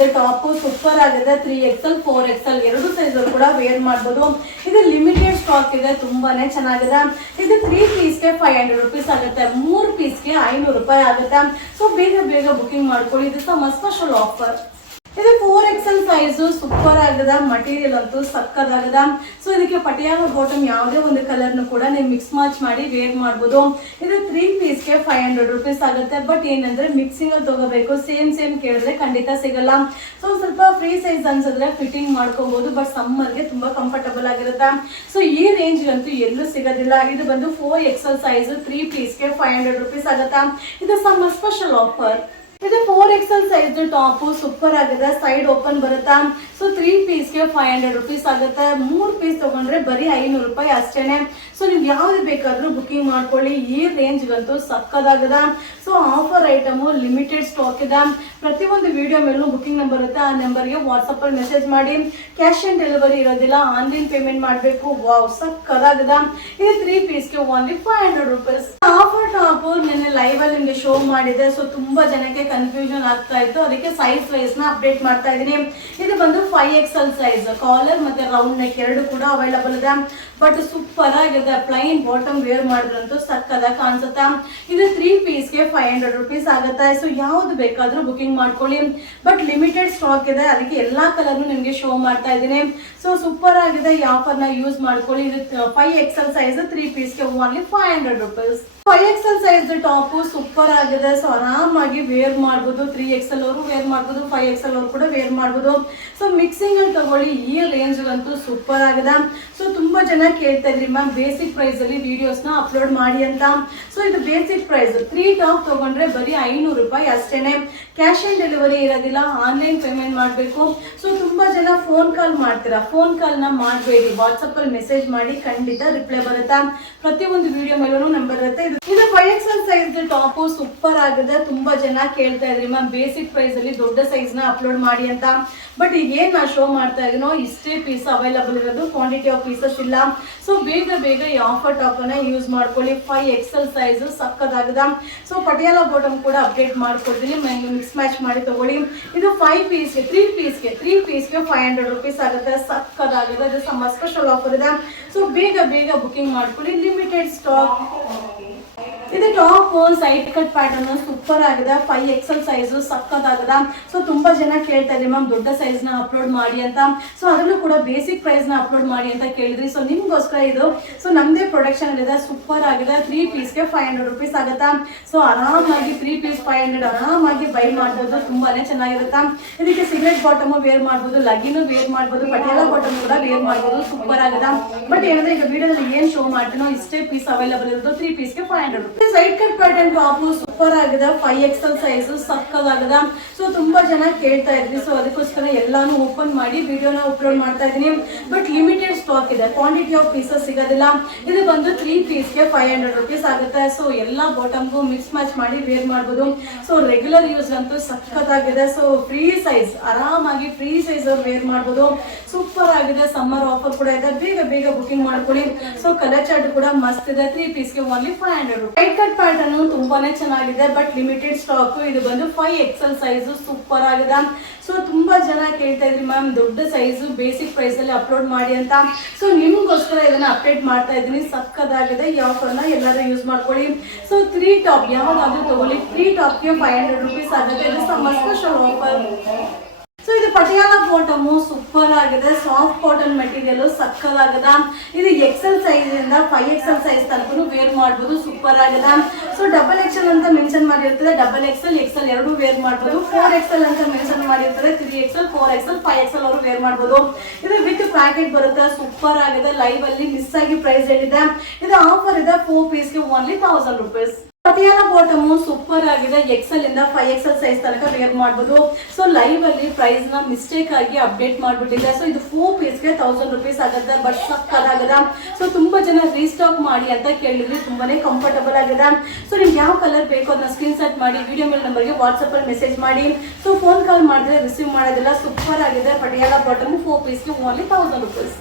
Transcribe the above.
ಇದು top super ಆಗಿದೆ. 3XL 4XL ಎರಡು ಸೈಜ್ ಕೂಡ ವೇರ್ ಮಾಡಬಹುದು. ಇದು ಲಿಮಿಟೆಡ್ ಸ್ಟಾಕ್ ಇದೆ, ತುಂಬಾನೇ ಚೆನ್ನಾಗಿದೆ. ಇದು 3 ಪೀಸ್ಗೆ 500 rupees ಆಗುತ್ತೆ, 3 ಪೀಸ್ಗೆ 500 ರೂಪಾಯಿ ಆಗುತ್ತೆ. ಸೊ ಬೇಗ ಬುಕಿಂಗ್ ಮಾಡ್ಕೊಳ್ಳಿ. ಇದು ಸಹ ಸ್ಪೆಷಲ್ ಆಫರ್. ಇದು 4XL ಸೈಜು ಸೂಪರ್ ಆಗದ. ಮಟೀರಿಯಲ್ ಅಂತೂ ಸಕ್ಕದಾಗದ. ಸೊ ಇದಕ್ಕೆ ಪಟಿಯಾಲ ಬಾಟಮ್ ಯಾವುದೇ ಒಂದು ಕಲರ್ನು ಕೂಡ ನೀವು ಮಿಕ್ಸ್ ಮ್ಯಾಚ್ ಮಾಡಿ ವೇರ್ ಮಾಡ್ಬೋದು. ಇದು 3 ಪೀಸ್ಗೆ 500 rupees ಆಗುತ್ತೆ. ಬಟ್ ಏನಂದ್ರೆ ಮಿಕ್ಸಿಂಗ್ ಅಲ್ಲಿ ತಗೋಬೇಕು. ಸೇಮ್ ಕೇಳಿದ್ರೆ ಖಂಡಿತ ಸಿಗಲ್ಲ. ಸೊ ಸ್ವಲ್ಪ ಫ್ರೀ ಸೈಜ್ ಅನ್ಸಿದ್ರೆ ಫಿಟ್ಟಿಂಗ್ ಮಾಡ್ಕೋಬಹುದು. ಬಟ್ ಸಮ್ಮರ್ಗೆ ತುಂಬಾ ಕಂಫರ್ಟಬಲ್ ಆಗಿರುತ್ತೆ. ಸೊ ಈ ರೇಂಜ್ ಅಂತೂ ಎಲ್ಲೂ ಸಿಗೋದಿಲ್ಲ. ಇದು ಬಂದು 4XL ಸೈಜ್ 3 ಪೀಸ್ಗೆ 500 rupees ಆಗುತ್ತೆ. ಇದು ಸಮ್ಮರ್ ಸ್ಪೆಷಲ್ ಆಫರ್. ಇದು 4XL ಸೈಜ್ ಟಾಪ್ ಸೂಪರ್ ಆಗಿದೆ. ಸೈಡ್ ಓಪನ್ ಬರುತ್ತಾ. ಸೊ 3 ಪೀಸ್ಗೆ 500 rupees ಆಗುತ್ತೆ. 3 ಪೀಸ್ ತಗೊಂಡ್ರೆ ಬರೀ 500 ರೂಪಾಯಿ ಅಷ್ಟೇನೆ. ಸೊ ನೀವು ಯಾವ್ದು ಬೇಕಾದ್ರೂ ಬುಕಿಂಗ್ ಮಾಡ್ಕೊಳ್ಳಿ. ಈ ರೇಂಜ್ ಗಂತೂ ಸಕ್ಕದಾಗದ. So offer item limited stock ಇದೆ. ಪ್ರತಿಯೊಂದು ವಿಡಿಯೋ ಮೇಲೂ ಬುಕಿಂಗ್ ನಂಬರ್ ಇರುತ್ತೆ. ಆ ನಂಬರ್ಗೆ ವಾಟ್ಸಪ್ ಅಲ್ಲಿ ಮೆಸೇಜ್ ಮಾಡಿ. ಕ್ಯಾಶ್ ಆನ್ ಡೆಲಿವರಿ ಇರೋದಿಲ್ಲ, ಆನ್ಲೈನ್ ಪೇಮೆಂಟ್ ಮಾಡಬೇಕು. ವಾವ್ ಸಕ್ಕದಾಗದ. ಇದು 3 ಪೀಸ್ಗೆ ಓನ್ಲಿ 500 rupees. ಆಫರ್ ಟಾಪ್ ನಿನ್ನೆ ಲೈವ್ ಅಲ್ಲಿ ನಿಮಗೆ ಶೋ ಮಾಡಿದೆ. ಸೊ ತುಂಬಾ ಜನಕ್ಕೆ ಕನ್ಫ್ಯೂಷನ್ ಆಗ್ತಾ ಇತ್ತು, ಅದಕ್ಕೆ ಸೈಜ್ ವೈಸ್ ನ ಅಪ್ಡೇಟ್ ಮಾಡ್ತಾ ಇದೀನಿ. ಇದು ಬಂದು 5XL ಸೈಜ್, ಕಾಲರ್ ಮತ್ತೆ ರೌಂಡ್ ನೆಕ್ ಎರಡು ಕೂಡ ಅವೈಲಬಲ್ ಇದೆ. ಬಟ್ ಸೂಪರ್ ಆಗಿದೆ. ಪ್ಲೈನ್ ಬಾಟಮ್ ವೇರ್ ಮಾಡಿದ್ರಂತೂ ಸಕ್ಕದಾಗಿ ಕಾಣಿಸುತ್ತೆ. ಇದು 3 ಪೀಸ್ಗೆ 500 rupees ಆಗುತ್ತೆ. ಸೊ ಯಾವ್ದು ಬೇಕಾದ್ರೂ ಬುಕಿಂಗ್ ಮಾಡ್ಕೊಳ್ಳಿ. ಬಟ್ ಲಿಮಿಟೆಡ್ ಸ್ಟಾಕ್ ಇದೆ, ಅದಕ್ಕೆ ಎಲ್ಲಾ ಕಲರ್ ನಿಮ್ಗೆ ಶೋ ಮಾಡ್ತಾ ಇದ್ದೀನಿ. ಸೊ ಸೂಪರ್ ಆಗಿದೆ. ಈ ಆಫರ್ ನ ಯೂಸ್ ಮಾಡ್ಕೊಳ್ಳಿ. ಇದು 5XL ಸೈಜ್ 3 ಪೀಸ್ಗೆ only 500 rupees. 5XL size top super ಆಗಿದೆ. ಸೊ ಆರಾಮಾಗಿ ವೇರ್ ಮಾಡಬಹುದು. 3XL ಅವರು ವೇರ್ ಮಾಡಬಹುದು, 5XL ಅವರು ಕೂಡ ವೇರ್ ಮಾಡಬಹುದು. ಸೊ ಮಿಕ್ಸಿಂಗ್ ಅಲ್ಲಿ ತಗೊಳ್ಳಿ. ಈ ರೇಂಜ್ ಅಂತೂ ಸೂಪರ್ ಆಗಿದೆ. ಸೊ ತುಂಬಾ ಜನ ಕೇಳ್ತಾ ಇದ್ರಿ ಮ್ಯಾಮ್ ಬೇಸಿಕ್ ಪ್ರೈಸ್ ಅಲ್ಲಿ ವಿಡಿಯೋಸ್ ನ ಅಪ್ಲೋಡ್ ಮಾಡಿ ಅಂತ. ಸೊ ಇದು ಬೇಸಿಕ್ ಪ್ರೈಸ್. 3 ಟಾಪ್ ತಗೊಂಡ್ರೆ ಬರೀ 500 ರೂಪಾಯಿ ಅಷ್ಟೇನೆ. ಕ್ಯಾಶ್ ಆನ್ ಡೆಲಿವರಿ ಇರೋದಿಲ್ಲ, ಆನ್ಲೈನ್ ಪೇಮೆಂಟ್ ಮಾಡಬೇಕು. ಸೊ ತುಂಬಾ ಜನ ಫೋನ್ ಕಾಲ್ ಮಾಡ್ತೀರಾ. ಫೋನ್ ಕಾಲ್ ನ ಮಾಡಬೇಡಿ, ವಾಟ್ಸಪ್ ಅಲ್ಲಿ ಮೆಸೇಜ್ ಮಾಡಿ, ಖಂಡಿತ ರಿಪ್ಲೈ ಬರುತ್ತೆ. ಪ್ರತಿಯೊಂದು ವಿಡಿಯೋ ಮೇಲೂ ನಂಬರ್ ಇರುತ್ತೆ. ಇದು 5XL ಸೈಜ್ ಟಾಪ್ ಸೂಪರ್ ಆಗಿದೆ. ತುಂಬಾ ಜನ ಕೇಳ್ತಾ ಇದ್ರಿ ಮ್ಯಾಮ್ ಬೇಸಿಕ್ ಪ್ರೈಸ್ ಅಲ್ಲಿ ದೊಡ್ಡ ಸೈಜ್ ನ ಅಪ್ಲೋಡ್ ಮಾಡಿ ಅಂತ. ಬಟ್ ಈಗ ಏನ್ ನಾ ಶೋ ಮಾಡ್ತಾ ಇದೀನೋ ಇಷ್ಟೇ ಪೀಸ್ ಅವೈಲಬಲ್ ಇರೋದು, ಕ್ವಾಂಟಿಟಿ ಆಫ್ ಪೀಸಸ್ ಇಲ್ಲ. ಸೊ ಬೇಗ ಈ ಆಫರ್ ಟಾಪ್ ಅನ್ನ ಯೂಸ್ ಮಾಡ್ಕೊಳ್ಳಿ. 5XL ಸೈಜ್ ಸಕ್ಕದಾಗದ. ಸೊ ಪಟಿಯಾಲ ಬಾಟಮ್ ಕೂಡ ಅಪ್ಡೇಟ್ ಮಾಡ್ಕೊಡ್ತೀನಿ, ಮಿಕ್ಸ್ ಮ್ಯಾಚ್ ಮಾಡಿ ತಗೊಳ್ಳಿ. ಇದು 3 ಪೀಸ್ಗೆ 500 rupees ಆಗುತ್ತೆ. ಸಕ್ಕದಾಗಿದೆ. ಇದು ಸಮ್ಮರ್ ಸ್ಪೆಷಲ್ ಆಫರ್ ಇದೆ. ಸೊ ಬೇಗ ಬುಕಿಂಗ್ ಮಾಡ್ಕೊಳ್ಳಿ. Limited stock. ಇದು top side cut pattern super ಆಗಿದೆ. 5XL ಸೈಜ್ ಸಕ್ಕದಾಗದ. ಸೊ ತುಂಬಾ ಜನ ಕೇಳ್ತಾ ಇದ್ರಿ ಮ್ಯಾಮ್ ದೊಡ್ಡ ಸೈಜ್ ನ ಅಪ್ಲೋಡ್ ಮಾಡಿ ಅಂತ. ಸೊ ಅದರಲ್ಲೂ ಕೂಡ ಬೇಸಿಕ್ ಪ್ರೈಸ್ ನ ಅಪ್ಲೋಡ್ ಮಾಡಿ ಅಂತ ಕೇಳಿದ್ರಿ. ಸೊ ನಿಮ್ಗೋಸ್ಕರ ಇದು ಸೊ ನಮ್ದೇ ಪ್ರೊಡಕ್ಷನ್ ಇದೆ. ಸೂಪರ್ ಆಗಿದೆ. 3 ಪೀಸ್ಗೆ 500 rupees ಆಗುತ್ತಾ. ಸೊ ಆರಾಮಾಗಿ 3 ಪೀಸ್ 500 ಆರಾಮಾಗಿ ಬೈ ಮಾಡಬಹುದು. ತುಂಬಾನೇ ಚೆನ್ನಾಗಿರುತ್ತೆ. ಇದಕ್ಕೆ ಸಿಗರೇಟ್ ಬಾಟಮ್ ವೇರ್ ಮಾಡಬಹುದು, ಲಗಿನು ವೇರ್ ಮಾಡಬಹುದು, ಪಟಿಯಾಲ ಬಾಟಮ್ ಕೂಡ ವೇರ್ ಮಾಡಬಹುದು. ಸೂಪರ್ ಆಗಿದೆ. ಬಟ್ ಏನಂದ್ರೆ ಈಗ ವಿಡಿಯೋದಲ್ಲಿ ಏನ್ ಶೋ ಮಾಡ್ತೀನೋ ಇಷ್ಟೇ ಪೀಸ್ ಅವೈಲಬಲ್ ಇರೋದು. 3 ಪೀಸ್ಗೆ 500 rupees. Side cut pattern top super ಆಗಿದೆ. 5XL ಸೈಜ್ ಸಕ್ಕದಾಗದ. ಸೊ ತುಂಬಾ ಜನ ಕೇಳ್ತಾ ಇದ್ರಿ. ಸೊ ಅದಕ್ಕೋಸ್ಕರ ಎಲ್ಲಾನು ಓಪನ್ ಮಾಡಿ ವಿಡಿಯೋನ ಅಪ್ಲೋಡ್ ಮಾಡ್ತಾ ಇದೀನಿ. ಬಟ್ ಲಿಮಿಟೆಡ್ ಸ್ಟಾಕ್ ಇದೆ, ಕ್ವಾಂಟಿಟಿ ಆಫ್ ಪೀಸಸ್ ಸಿಗೋದಿಲ್ಲ. ಇದು ಬಂದು 3 ಪೀಸ್ಗೆ 500 rupees ಆಗುತ್ತೆ. ಸೊ ಎಲ್ಲಾ ಬಾಟಮ್ಗೂ ಮಿಕ್ಸ್ ಮ್ಯಾಚ್ ಮಾಡಿ ವೇರ್ ಮಾಡಬಹುದು. ಸೊ ರೆಗ್ಯುಲರ್ ಯೂಸ್ ಅಂತೂ ಸಕ್ಕದಾಗಿದೆ. ಸೊ ಫ್ರೀ ಸೈಜ್, ಆರಾಮಾಗಿ ಫ್ರೀ ಸೈಜ್ ಅವ್ರು ವೇರ್ ಮಾಡಬಹುದು. ಸೂಪರ್ ಆಗಿದೆ. ಸಮ್ಮರ್ ಆಫರ್ ಕೂಡ ಇದೆ. ಬೇಗ ಬುಕಿಂಗ್ ಮಾಡ್ಕೊಳ್ಳಿ. ಸೊ ಕಲರ್ ಚಾರ್ಟ್ ಕೂಡ ಮಸ್ತ್ ಇದೆ. 3 ಪೀಸ್ಗೆ only 500 rupees. Side cut pattern ತುಂಬಾನೇ ಚೆನ್ನಾಗಿದೆ. But limited stock. ಇದು ಬಂದು 5XL ಸೈಜ್ ಸೂಪರ್ ಆಗಿದೆ. ಸೊ ತುಂಬಾ ಜನ ಕೇಳ್ತಾ ಇದ್ರಿ ಮ್ಯಾಮ್ ದೊಡ್ಡ ಸೈಜ್ ಬೇಸಿಕ್ ಪ್ರೈಸ್ ಅಲ್ಲಿ ಅಪ್ಲೋಡ್ ಮಾಡಿ ಅಂತ. ಸೊ ನಿಮ್ಗೋಸ್ಕರ ಇದನ್ನ ಅಪ್ಡೇಟ್ ಮಾಡ್ತಾ ಇದ್ದೀನಿ. ಸಕ್ಕದಾಗಿದೆ. ಈ ಆಫರ್ ನ ಎಲ್ಲರೂ ಯೂಸ್ ಮಾಡ್ಕೊಳ್ಳಿ. ಸೊ 3 ಟಾಪ್ ಯಾವಾಗಾದ್ರೂ ತಗೊಳ್ಳಿ. 3 ಟಾಪ್ಗೆ 500 rupees ಆಗುತ್ತೆ. ಇದು ಸಮ್ಮರ್ ಸ್ಪೆಷಲ್ ಆಫರ್. ಸೊ ಇದು ಪಟಿಯಾಲ ಬಾಟಮ್ ಸೂಪರ್ ಆಗಿದೆ. ಸಾಫ್ಟ್ ಕಾಟನ್ ಮೆಟೀರಿಯಲ್ ಸಕ್ಕದಾಗಿದೆ. ಇದು XL ಸೈಜ್ ಇಂದ 5XL ಸೈಜ್ ತನಕ ವೇರ್ ಮಾಡಬಹುದು. ಸೂಪರ್ ಆಗಿದೆ. ಸೊ XXL ಅಂತ ಮೆನ್ಷನ್ ಮಾಡಿರ್ತದೆ. XXL XL ಎರಡು ವೇರ್ ಮಾಡಬಹುದು. 4XL ಅಂತ ಮೆನ್ಷನ್ ಮಾಡಿರ್ತದೆ. 3XL 4XL 5XL ಅವರು ವೇರ್ ಮಾಡಬಹುದು. ಇದು ವಿತ್ ಪ್ಯಾಕೆಟ್ ಬರುತ್ತೆ. ಸೂಪರ್ ಆಗಿದೆ. ಲೈವ್ ಅಲ್ಲಿ ಮಿಸ್ ಆಗಿ ಪ್ರೈಸ್ ಹೇಳಿದೆ. ಇದು ಆಫರ್ ಇದೆ. 4 ಪೀಸ್ಗೆ only 1000 rupees. Patiala bottom super ಆಗಿದೆ. XL ಇಂದ 5XL ಸೈಜ್ ತನಕ ವೇರ್ ಮಾಡಬಹುದು. ಸೊ ಲೈವ್ ಅಲ್ಲಿ ಪ್ರೈಸ್ ನ ಮಿಸ್ಟೇಕ್ ಆಗಿ ಅಪ್ಡೇಟ್ ಮಾಡ್ಬಿಟ್ಟಿದೆ. ಸೊ ಇದು 4 ಪೀಸ್ಗೆ 1000 rupees ಆಗುತ್ತೆ. ಬಟ್ ಸಕ್ಕದಾಗಿದೆ. ಸೊ ತುಂಬಾ ಜನ ರೀಸ್ಟಾಕ್ ಮಾಡಿ ಅಂತ ಕೇಳಿದ್ರಿ. ತುಂಬಾನೇ ಕಂಫರ್ಟಬಲ್ ಆಗಿದೆ. ಸೊ ನಿಮ್ಗೆ ಯಾವ ಕಲರ್ ಬೇಕು ಅದನ್ನ ಸ್ಕ್ರೀನ್ ಶಾಟ್ ಮಾಡಿ ವಿಡಿಯೋ ಮೇಲೆ ನಂಬರ್ಗೆ ವಾಟ್ಸಪ್ ಅಲ್ಲಿ ಮೆಸೇಜ್ ಮಾಡಿ. ಸೊ ಫೋನ್ ಕಾಲ್ ಮಾಡಿದ್ರೆ ರಿಸೀವ್ ಮಾಡೋದಿಲ್ಲ. ಸೂಪರ್ ಆಗಿದೆ. ಪಟಿಯಾಲ ಬಾಟಮ್ 4 ಪೀಸ್ಗೆ ಓನ್ಲಿ 1000 rupees.